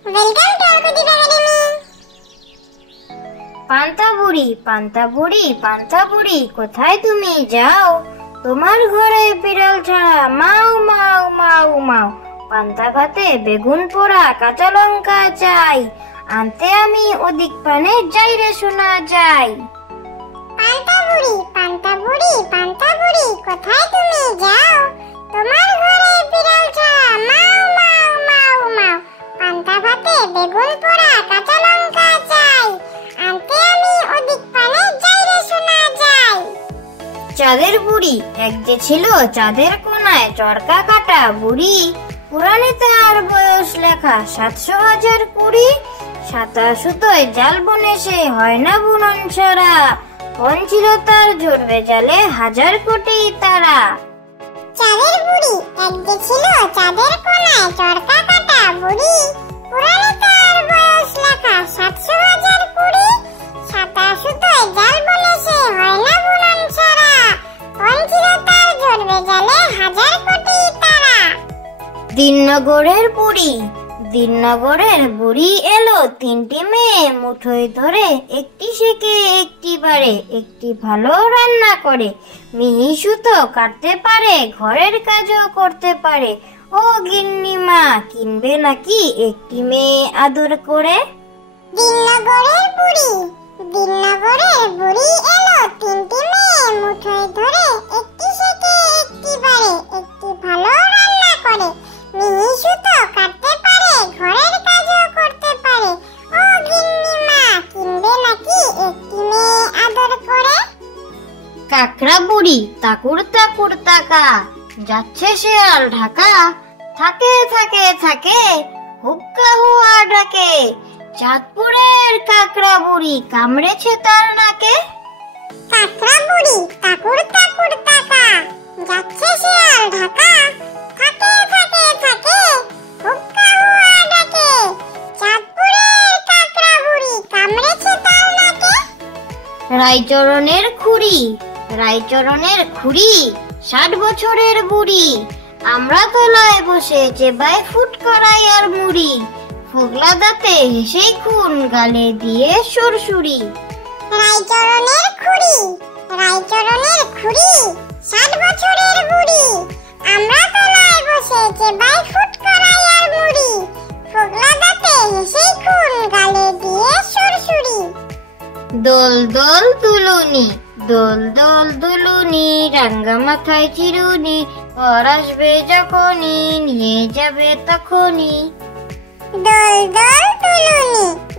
Welcome to আকুদীপ academy. পান্তা বুড়ি, পান্তা বুড়ি, পান্তা বুড়ি, কোথায় তুমি যাও? তোমার ঘরে বিড়াল ছাড়া মাও মাও মাও মাও। পান্তা ভাতে বেগুন পোড়া কাঁচা লঙ্কা চাই, আনতে আমি ওদিক পানে যাই রে শোনা যাই। পান্তা বুড়ি, পান্তা বুড়ি, পান্তা বুড়ি, কোথায় তুমি যাও? তোমার ঘরে বিড়াল ছাড়া মাও মাও মাও মাও। পান্তা ভাতে বেগুন পোড়া কাঁচা লঙ্কা চাই, আনতে আমি ওদিক পানে যাই রে শোনা যাই। চাঁদের বুড়ি, এক যে ছিল চাঁদের কোনায় চরকা কাটা বুড়ি, পুরাণে তার বয়স লেখা ৭০০,০২০। সাতা সুতোয় জাল বনে সে হয় না বুনন ছাড়া, কোন ছিল তার ঝরবে জালে ১০০০ কোটি তারা। চাঁদের বুড়ি, এক যে ছিল চাঁদের কোনায় চরকা কাটা বুড়ি, পুরাণে তার বয়স লেখা ৭০০,০২০। সাতা সুতোয় জাল বনে সে হয় না বুনন ছাড়া, কোন ছিল তার ঝরবে জালে ১০০০ কোটি তারা। দিননগরের বুড়ি, দিননগরের বুড়ি এলো, তিনটি মেয়ে মুঠোয় ধরে, একটি শেখে একটি পারে, একটি ভালো রান্না করে, মিহি সুতো কাটতে পারে, ঘরের কাজও করতে পারে। ও গিন্নিমা, কিনবে নাকি একটি মেয়ে আদর করে? দিননগরের বুড়ি, দিননগরের বুড়ি এলো, তিনটি মেয়ে মুঠোয় ধরে, একটি শেখে একটি পারে, একটি ভালো রান্না করে, মিহি সুতো কাটতে পারে, ঘরের কাজও করতে পারে। ও গিন্নিমা, কিনবে নাকি একটি মেয়ে আদর করে? কাকড়া বুড়ি, তাকুর তাকুর তাকা, যাচ্ছে শেয়াল ঢাকা, থাকে থাকে থাকে, হুক্কা হুয়া ডাকে, চাঁদপুরের কাকড়া বুড়ি কামড়েছে তার নাকে। কাকড়া বুড়ি, তাকুর তাকুর তাকা, যাচ্ছে শেয়াল ঢাকা, থাকে থাকে থাকে, হুক্কা হুয়া ডাকে, চাঁদপুরের কাকড়া বুড়ি কামড়েছে তার নাকে। রায়চরণের খুড়ি, রায়চরণের খুড়ি ৬০ বছরের বুড়ি, আমরা তলায় বসে চেবায় ফুট করাই আর মুড়ি, ফোগলা দাঁতে হেসেই খুন গালে দিয়ে সুরসুরি। রায়চরণের খুড়ি, রায়চরণের খুড়ি ৬০ বছরের বুড়ি, আমরা তলায় বসে চেবাই ফুট করাই আর মুড়ি, ফোগলা দাঁতে হেসেই খুন গালে দিয়ে সুরসুরি। দোল দোল দুলুনি, দোল দোল দুলুনি, রাঙ্গা মাথায় চিরুনি, পর আসবে যখনই নিয়ে যাবে তখনই। দোল দোল দুলুনি,